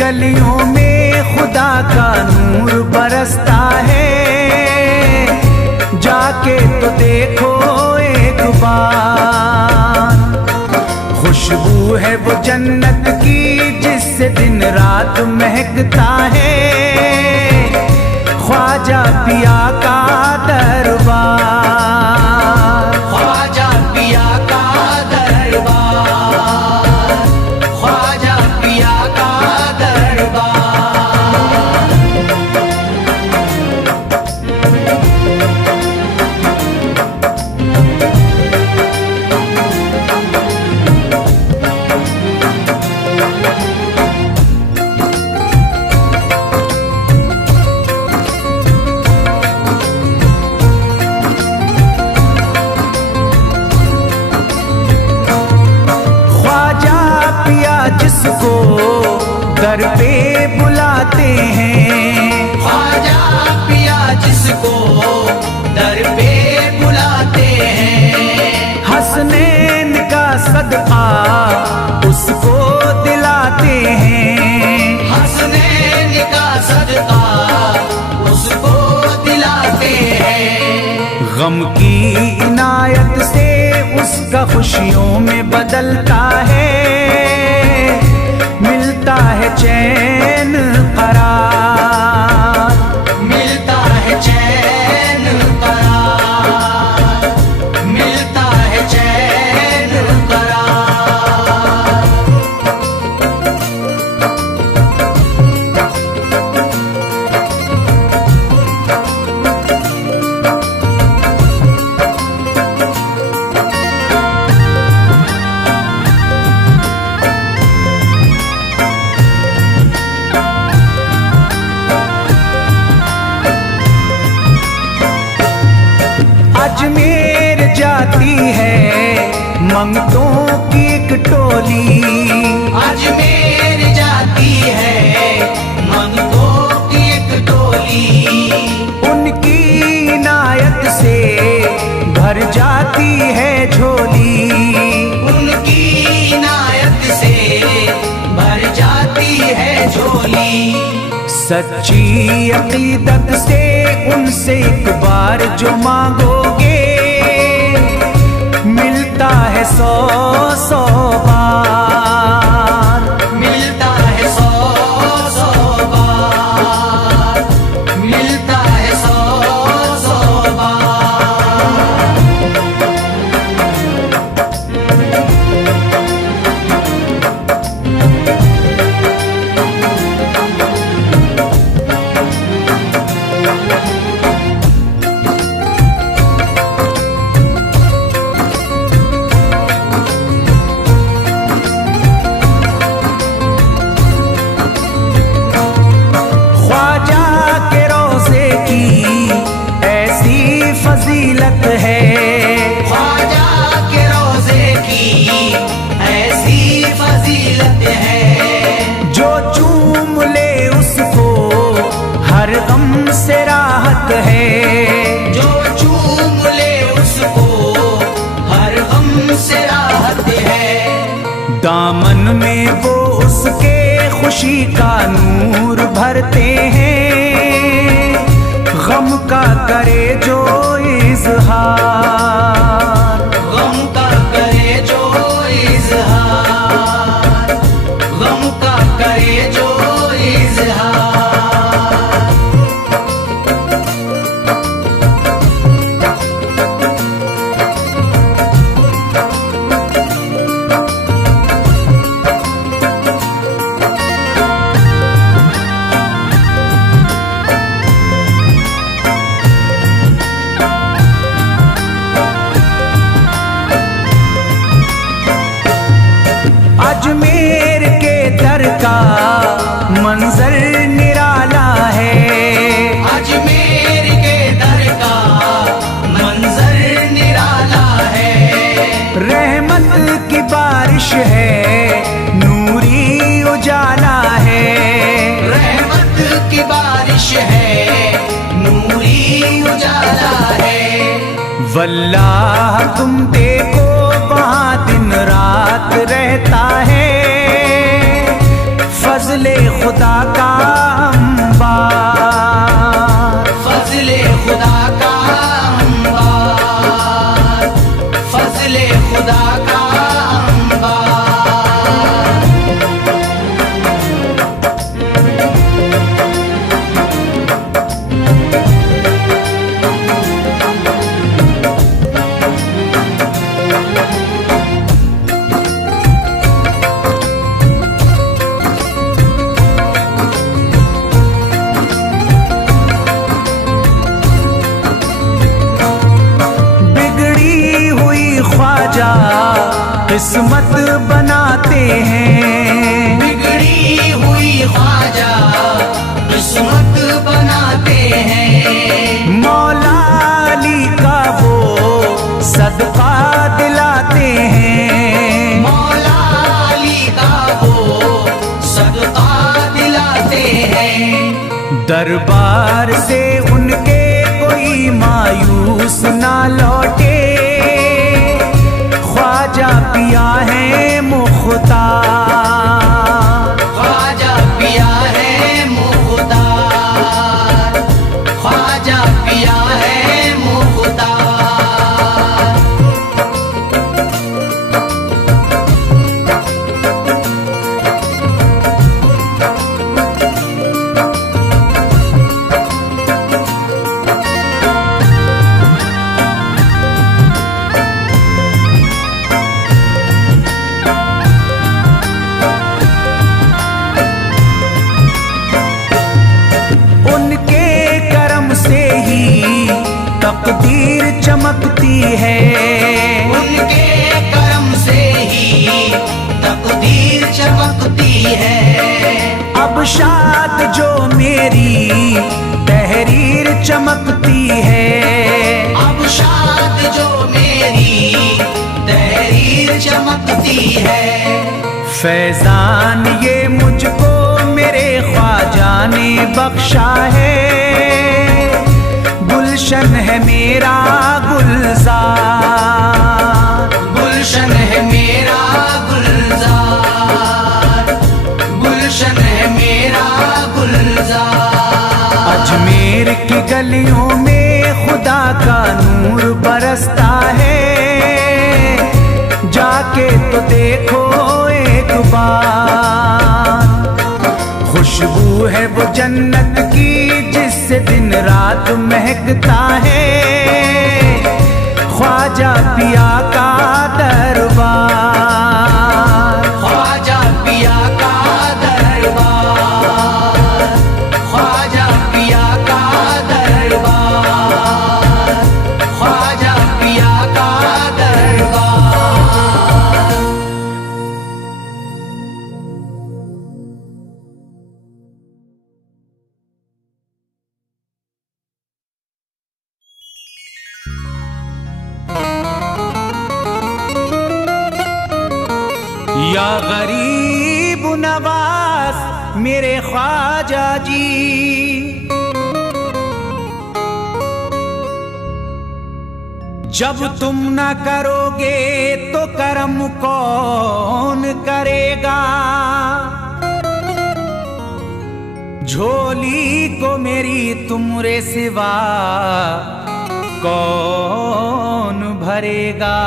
गलियों में खुदा का नूर बरसता है, जाके तो देखो एक बार। खुशबू है वो जन्नत की जिससे दिन रात महकता है, ख्वाजा पिया का दरबार, ख्वाजा पिया का दरबार, ख्वाजा पिया का दरबार। जिसको दर पे बुलाते हैं, ख्वाजा पिया जिसको दर पे बुलाते हैं, हसनैन का सदका उसको दिलाते हैं, हसनैन का सदका उसको दिलाते हैं। गम की इनायत से उसका खुशियों में बदलता है, मिलता है चैन करार, मिलता है चैन करार, मिलता है चैन करार। अजमेर जाती है मंगतों की एक टोली, अजमेर जाती है मंगतों की एक टोली, उनकी इनायत से भर जाती है झोली, उनकी इनायत से भर जाती है झोली। सच्ची अकीदत से उनसे एक बार जो मांगोगे, मिलता है 100 बार, मिलता है 100 बार, मिलता है 100 बार। फजीलत है, ख्वाजा के रोज़े की ऐसी फजीलत है, जो चूम ले उसको हर गम से राहत है, जो चूम ले उसको हर गम से राहत है। दामन में वो उसके खुशी का नूर भरते हैं, गम का करे जो इजहार, गम का करे जो इजहार, गम का करे जो इजहार। अजमेर के दर का मंजर निराला है, अजमेर के दर का मंजर निराला है, रहमत की बारिश है नूरी उजाला है, रहमत की बारिश है नूरी उजाला है। वल्लाह तुम देखो वहाँ दिन रात रहता है, फजले खुदा का अंबार, फजले खुदा का अंबार, फजले खुदा का अंबार। ख्वाजा किस्मत बनाते हैं, बिगड़ी हुई ख्वाजा किस्मत बनाते हैं। मौला अली का वो सदका दिलाते हैं, मौला अली का वो सदका दिलाते हैं। दरबार से उनके कोई मायूस ना लौटे, ख्वाजा पिया है मुख्तार, ख्वाजा पिया है मुख्तार, ख्वाजा पिया है मुख्तार। तकदीर चमकती है, उनके करम से ही तकदीर चमकती है। अब शाद जो मेरी तहरीर चमकती है, अब शाद जो मेरी तहरीर चमकती है। फैजान ये मुझको मेरे ख्वाजा ने बख्शा है, गुलशन है मेरा गुलजार, गुलशन है मेरा गुलजार, गुलशन है मेरा गुलजार। अजमेर की गलियों में खुदा का नूर बरसता है, जाके तो देखो एक बार। खुशबू है वो जन्नत की जिससे दिन रात महकता है, ख्वाजा पिया का दरबार, ख्वाजा पिया का दरबार, ख्वाजा पिया का दरबार, ख्वाजा पिया का दरबार। या गरीब नवाज मेरे ख्वाजा जी, जब तुम न करोगे तो करम कौन करेगा। झोली को मेरी तुमरे सिवा कौन भरेगा।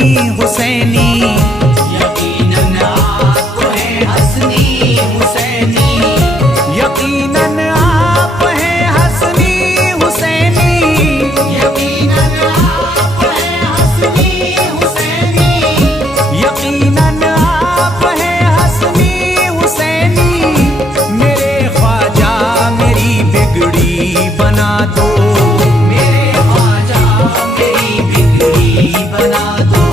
हुसैनी। यकीनन आप हैं हसनी हुसैनी, यकीनन आप हैं हसनी हुसैनी। यकीनन आप हैं हसनी हुसैनी, यकीनन आप हैं हसनी हुसैनी। मेरे ख्वाजा मेरी बिगड़ी बना दो, मेरे ख्वाजा मेरी बिगड़ी बना दो,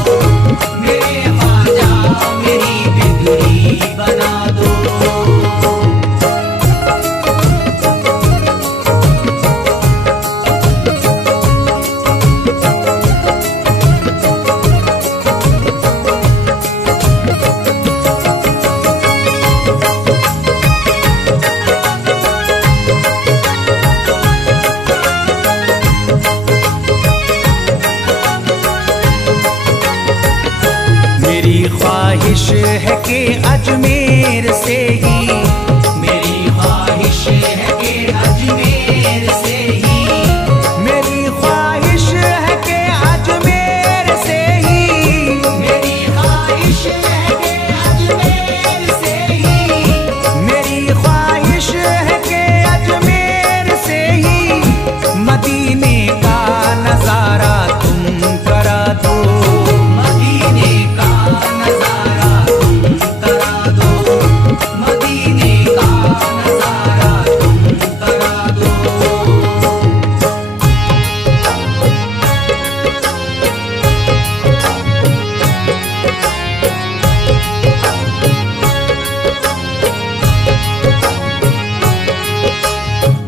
मेरे ख्वाजा मेरी बिगड़ी बना दो। मेरी ख्वाहिश है कि अजमेर से ही, मेरी ख्वाहिश है कि अजमेर से ही, मेरी ख्वाहिश है कि अजमेर से ही, मेरी ख्वाहिश है कि अजमेर से ही, मेरी ख्वाहिश है कि अजमेर से ही मदीने का नजारा तुम करा दो। मदीने का नजारा तुम करा दो, मदीने का नजारा तुम करा दो।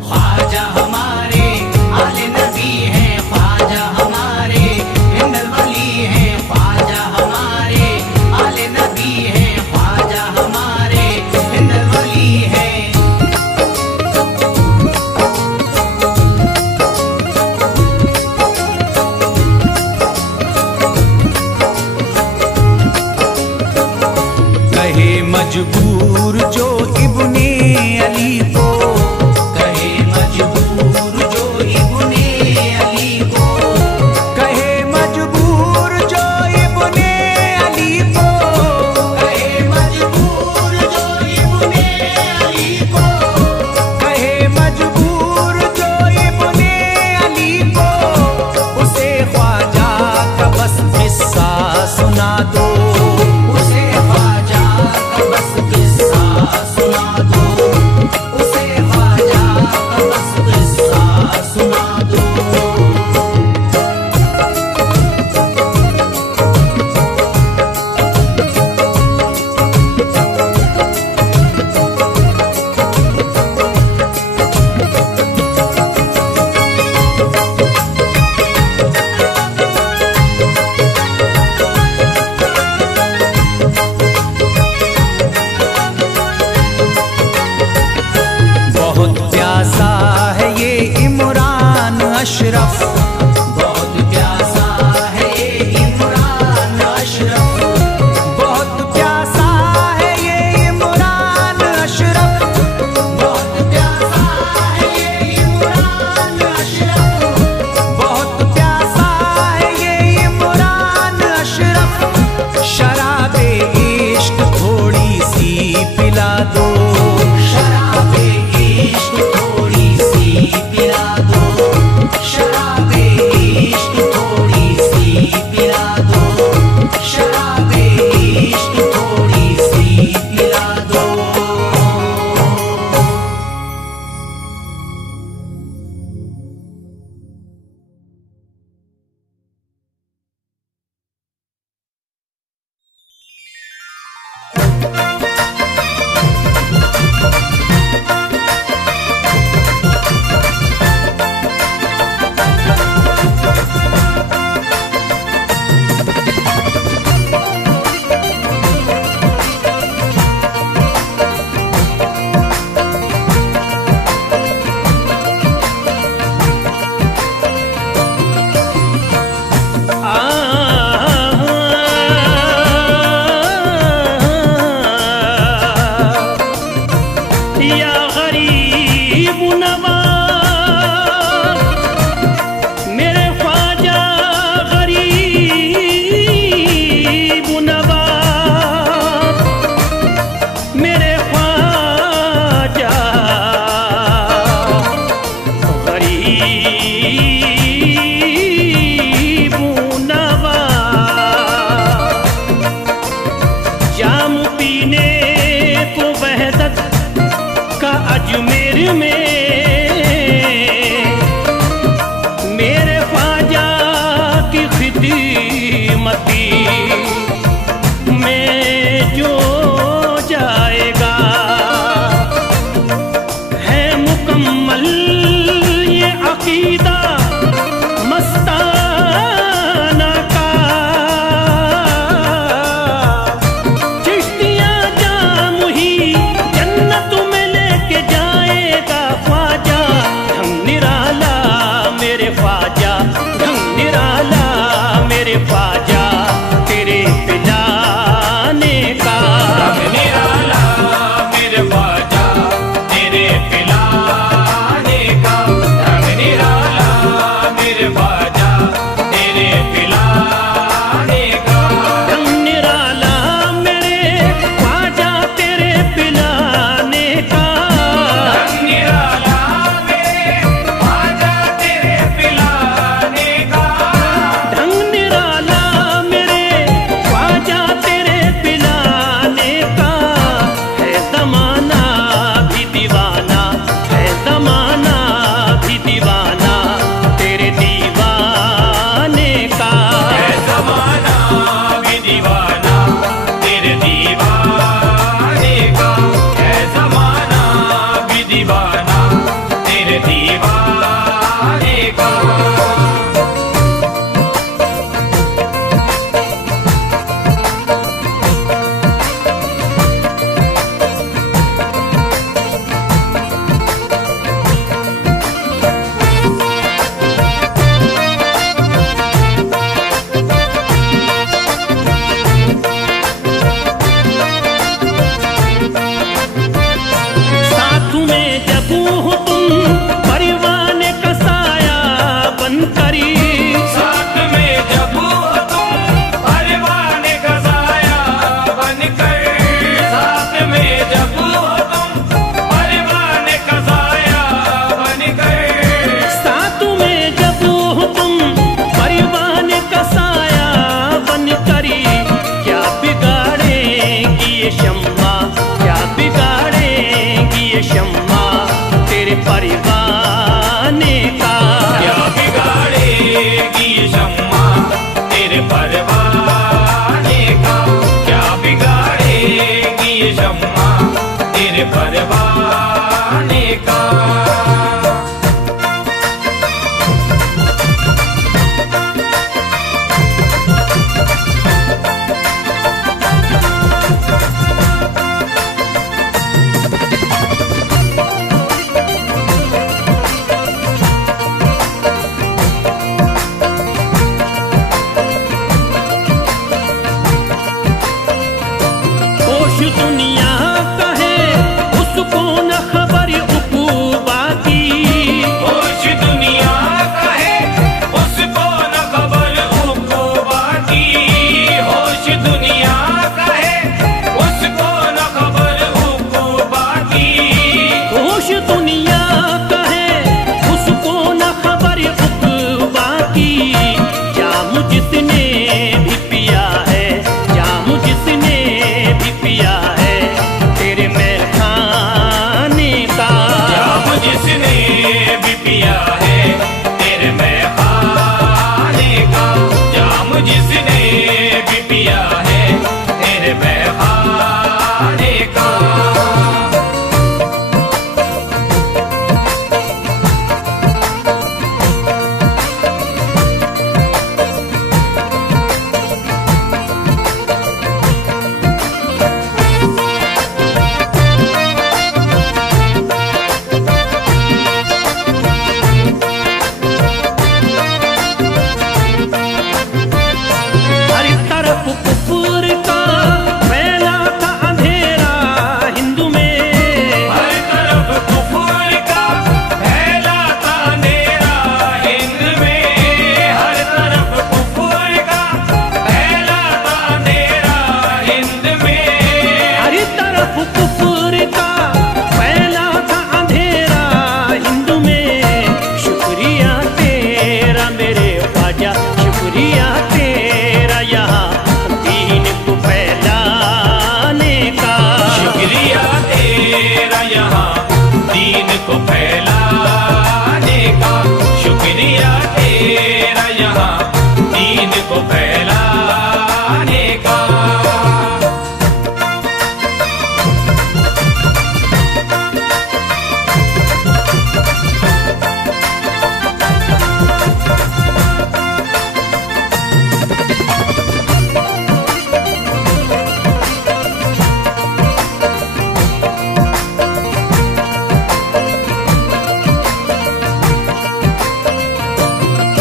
ख्वाजा हमारे आले नबी हैं, ख्वाजा हमारे हिंदल वली हैं, ख्वाजा हमारे आले नबी हैं, ख्वाजा हमारे हिंदल वली हैं। कहे मजबूर जो इब्ने अली को, कहे मजबूर जो इब्ने अली को, कहे मजबूर जो इब्ने अली को, कहे मजबूर जो इब्ने अली को, कहे मजबूर जो इब्ने अली को, उसे ख्वाजा का बस किस्सा सुना दो। उसे ख्वाजा का बस किस्सा सुना दो, अजमेर में मेरे ख्वाजा की खिदमती में जो जाएगा है मुकम्मल ये अकीदा मस्ताना का। चिश्तिया जाम ही जन्नत में लेके जाएगा ख्वाजा। ढंग निराला मेरे ख्वाजा, ढंग निराला मेरे ख्वाजा तेरे पिलाने का। ढंग निराला मेरे ख्वाजा तेरे पिलाने का। ढंग निराला मेरे ख्वाजा तेरे पिलाने का। ढंग निराला मेरे ख्वाजा तेरे पिलाने का। ढंग निराला मेरे ख्वाजा तेरे पिलाने का। ढंग निराला मेरे ख्वाजा तेरे पिलाने का। है ज़माना भी दीवाना, है ज़माना भी दीवाना तेरे दीवाने का। है ज़माना भी दीवाना तेरे दीवाने का। है ज़माना भी दीवाना तेरे दीवाने का। साथ में जब हो तुम परवाने का साया बनकरी। साथ में जब हो तुम परवाने का साया बनकर। साथ में जब हो तुम परवाने का साया बनकर। साथ में जब हो तुम परवाने का साया बनकरी। क्या बिगाड़ेगी ये शम्मा, क्या बिगाड़ेगी ये शम्मा तेरे परवाने का। क्या बिगाड़ेगी ये शम्मा तेरे परवाने का। क्या बिगाड़ेगी ये शम्मा तेरे परवाने का। होश दुनिया का है उसको न खबर उकूबा की। होश दुनिया का है उसको न खबर उक़ूबा की। होश दुनिया का है उसको न खबर उक़ूबा की। होश दुनिया का है उसको न खबर उकूबा की। जाम जिसने भी पिया है, जाम जिसने भी पिया है फैलाने का।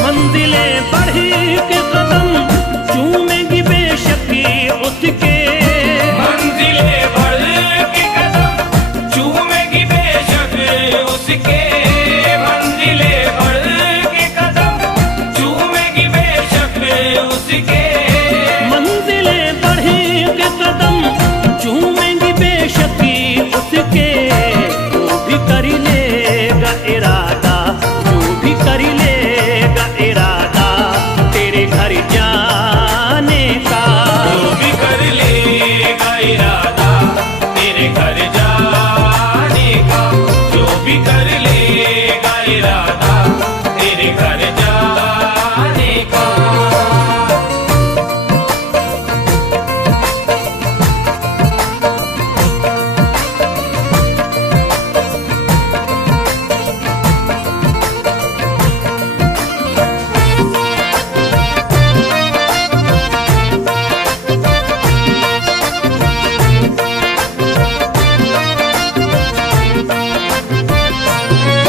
मंजिलें बढ़ी के कदम चूमेंगी बेशक उसके, मंजिलें बढ़ के कदम चूमेगी बेशक उसके, मंजिलें बढ़ के कदम चूमेगी बेशक उसके। मंजिलें बढ़ी के कदम चूमेंगी बेशक उसके। जो भी कर लेगा इरादा, जो भी कर लेगा इरादा तेरे घर जाने का। जो भी कर लेगा इरादा तेरे घर जाने का, जो भी कर लेगा इरादा तेरे घर जाने का।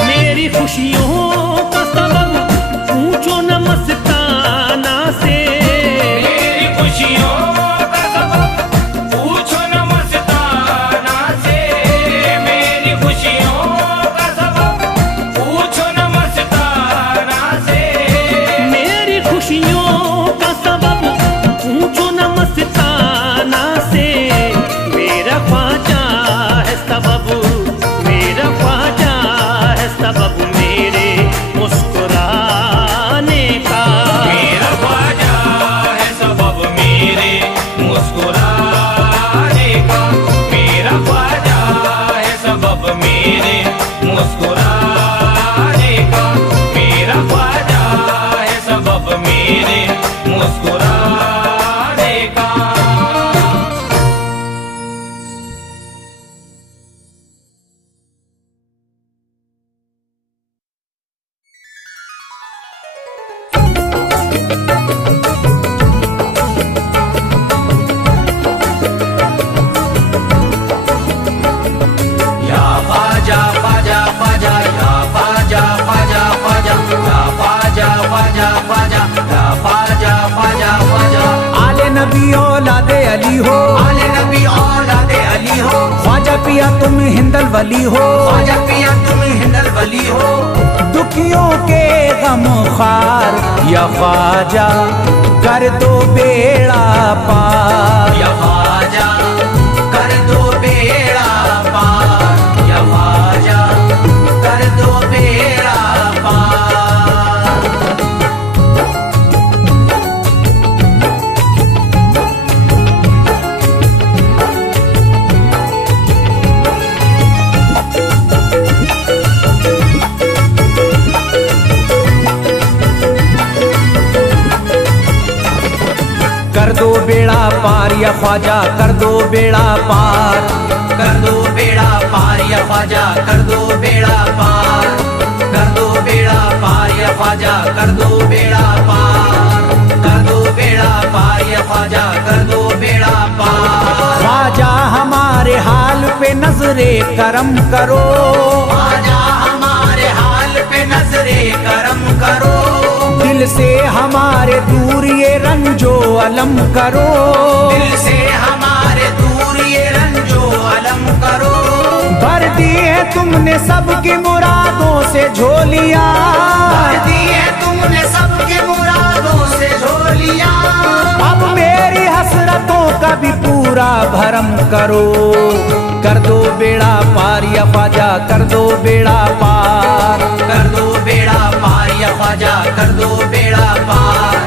मेरी खुशियों का सबब पूछो न मस्ताना से। मेरी खुशियों का सबब पूछो न मस्ताना से, मेरी खुशियों का सबब पूछो न मस्ताना से। मेरी खुशियों का सबब पूछो न मस्ताना से। मेरा ख्वाजा है सबब, मेरा ख्वाजा है सबब मेरे मुस्कुराने का। मेरा ख्वाजा है सबब मेरे मुस्कुराने का, मेरा ख्वाजा है सबब मेरे मुस्कुराने का, मेरा ख्वाजा है सबब मेरे मुस्कुराने का। या ख्वाजा ख्वाजा ख्वाजा, या ख्वाजा ख्वाजा ख्वाजा, या ख्वाजा ख्वाजा ख्वाजा, या ख्वाजा ख्वाजा ख्वाजा। आले नबी औलादे अली हो, आले नबी औलादे अली हो, ख्वाजा पिया तुम हिंदल वली हो। ख्वाजा पिया तुम हिंदल वली हो। दुखियों के गम खार या ख्वाजा कर दो बेड़ा पार। या ख्वाजा कर दो बेड़ा पार, या ख्वाजा कर दो बेड़ा पार। कर दो बेड़ा पार या ख्वाजा कर दो बेड़ा पार। कर दो बेड़ा पार या ख्वाजा कर दो बेड़ा पार, कर दो बेड़ा पार या ख्वाजा कर दो बेड़ा पार, कर दो बेड़ा पार या ख्वाजा कर दो बेड़ा पार। ख्वाजा हमारे हाल पे नजरे करम करो, ख्वाजा हमारे हाल पे नजरे करम करो। दिल से हमारे दूर ये रंजो अलम करो। दिल से हमारे दूर ये रंजो अलम करो। भर दी है तुमने सबकी मुरादों से झोलियां, भर दी है तुमने सबकी मुरादों से झोलियां। अब मेरी हसरतों का भी पूरा भरम करो। कर दो बेड़ा पार या ख्वाजा कर दो बेड़ा पार। कर दो बेड़ा पार या ख्वाजा कर दो बेड़ा पार,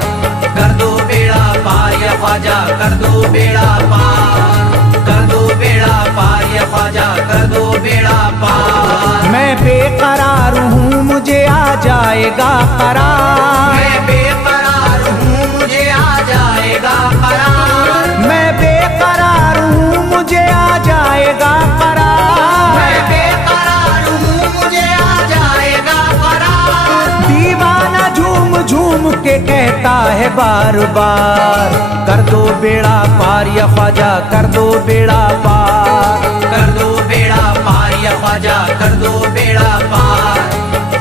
कर दो बेड़ा पार या ख्वाजा कर दो बेड़ा पार, कर दो बेड़ा पार या ख्वाजा कर दो बेड़ा पार। मैं बेकरार हूँ मुझे आ जाएगा करार। मैं बेकरार हूँ मुझे आ जाएगा करार। मैं बेकरार हूँ मुझे आ जाएगा करार। मैं बेकरार हूँ मुझे आ जाएगा करार। दीवाना झूम झूम के कहता है बार बार, कर दो बेड़ा पार या ख्वाजा कर दो बेड़ा पार। कर दो बेड़ा पार या ख्वाजा कर दो बेड़ा पार।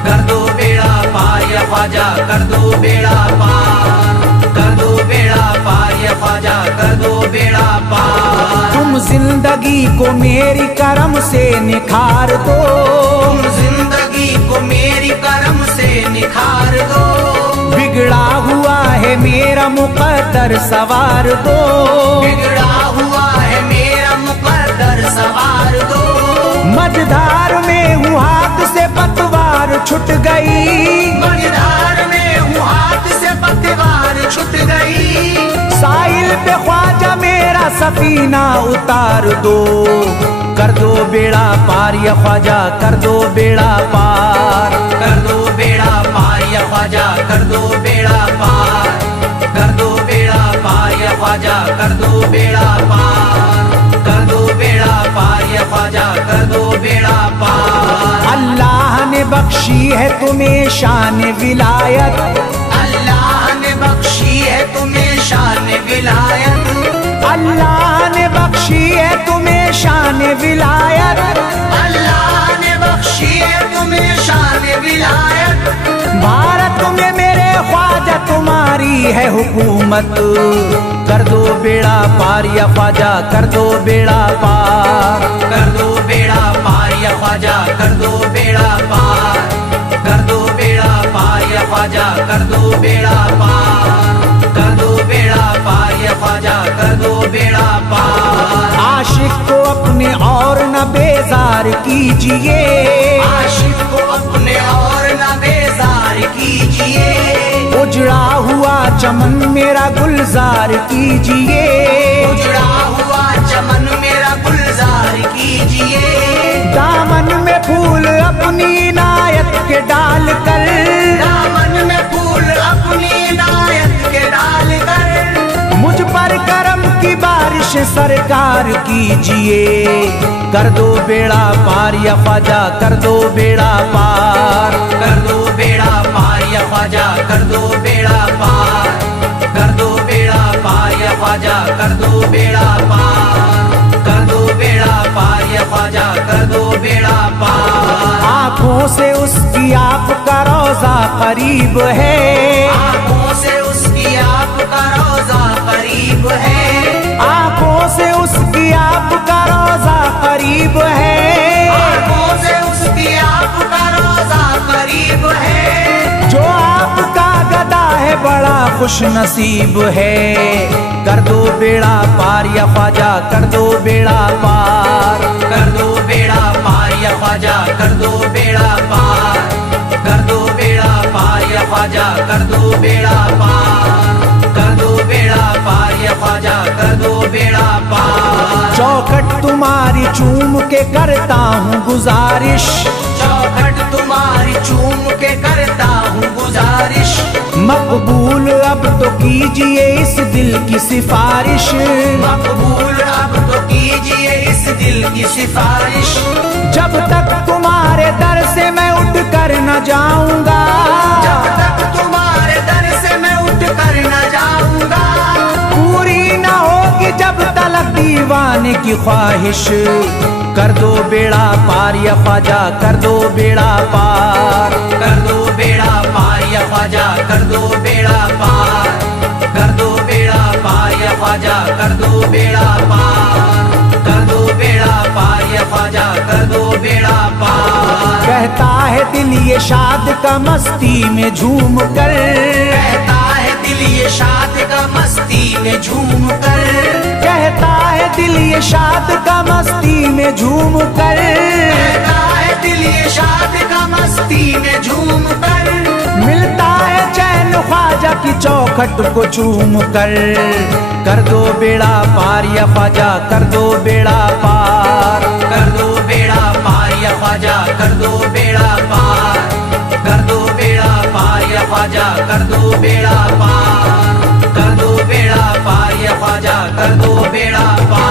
कर दो बेड़ा पार या ख्वाजा कर दो बेड़ा पार। कर दो बेड़ा पार या ख्वाजा कर दो बेड़ा पार। तुम जिंदगी को मेरी करम से निखार दो। तुम जिंदगी को मेरी करम से निखार दो। बिगड़ा हुआ है मेरा मुकद्दर सवार दो। बिगड़ा हुआ है मेरा मुकद्दर सवार दो। मझधार में हूँ हाथ से पतवार छूट गई। मझधार में हूँ हाथ से पतवार छूट गई। साहिल पे ख्वाजा मेरा सफीना उतार दो। कर दो बेड़ा पार या ख्वाजा कर दो बेड़ा पार। कर दो बेड़ा पार या ख्वाजा कर दो बेड़ा पार। कर दो बेड़ा पार या ख्वाजा कर दो बेड़ा पार। कर दो बेड़ा पार या ख्वाजा कर दो बेड़ा पार। अल्लाह ने बख्शी है तुम्हें शान विलायत। अल्लाह ने बख्शी है तुम्हें शान विलायत। अल्लाह ने बख्शी है तुम्हें शान विलायत। अल्लाह ने बख्शी है तुम्हें शान विलायत। भारत में मेरे ख्वाजा तुम्हारी है हुकूमत। कर दो बेड़ा पार या ख्वाजा कर दो बेड़ा पार। कर दो बेड़ा पार या ख्वाजा कर दो बेड़ा पार। कर दो बेड़ा पार या ख्वाजा कर दो बेड़ा पार। कर दो बेड़ा पार या ख्वाजा कर दो बेड़ा पार। आशिक को अपने और न बेजार कीजिए। आशिक को अपने और न बेजार कीजिए। उजड़ा हुआ चमन मेरा गुलजार कीजिए। उजड़ा हुआ चमन मेरा गुलजार कीजिए। दामन में फूल अपनी इनायत के डाल कर। दामन में फूल अपनी इनायत के डाल कर। मुझ पर करम की बारिश सरकार कीजिए। कर दो बेड़ा पार या ख्वाजा कर दो बेड़ा पार। कर दो बेड़ा पार या ख्वाजा कर दो बेड़ा पार। कर दो बेड़ा पार या ख्वाजा कर दो बेड़ा पार। कर दो बेड़ा पार या ख्वाजा कर दो बेड़ा पार। आँखों से उसकी आपका रोजा करीब है। आँखों से उसकी आपका रोजा करीब है। आँखों से उसकी आपका रोजा करीब है। आँखों से उसकी आपका रोजा करीब है। जो आपका गदा है बड़ा खुश नसीब है। कर दो बेड़ा पार या ख्वाजा कर दो बेड़ा पार। कर दो बेड़ा पार या ख्वाजा कर दो बेड़ा पार। कर दो बेड़ा पार या ख्वाजा कर दो बेड़ा पार। कर दो बेड़ा पार या ख्वाजा कर दो बेड़ा पार। चौखट तुम्हारी चूम के करता हूँ गुजारिश। चौखट तुम्हारी चूम के करता हूँ गुजारिश। मकबूल अब तो कीजिए इस दिल की सिफारिश। मकबूल अब तो कीजिए इस दिल की सिफारिश। जब तक तुम्हारे दर से मैं उठ कर न जाऊंगा। जब तक तुम्हारे दर से मैं उठ कर न जाऊंगा। पूरी न होगी जब तलक दीवाने की ख्वाहिश। कर दो बेड़ा पार या ख्वाजा कर दो बेड़ा पार। कर दो बेड़ा पार या ख्वाजा कर दो बेड़ा पार। कर दो बेड़ा पार या ख्वाजा कर दो बेड़ा पार। कर दो बेड़ा पार या ख्वाजा कर दो बेड़ा पार। कहता है दिल ये शाद का मस्ती में झूम कर। कहता है दिल ये शाद का मस्ती में झूम कर। कहता है दिल ये शाद का मस्ती में झूम कर। कहता है दिल ये शाद का मस्ती में झूम कर। मिलता है चैन ख्वाजा की चौखट को चूम कर। कर दो बेड़ा पार या ख्वाजा कर दो बेड़ा पार। कर दो बेड़ा पार या ख्वाजा कर दो बेड़ा पार। कर दो बेड़ा पार या ख्वाजा कर दो बेड़ा पार। कर दो बेड़ा ख्वाजा कर दो बेड़ा पार।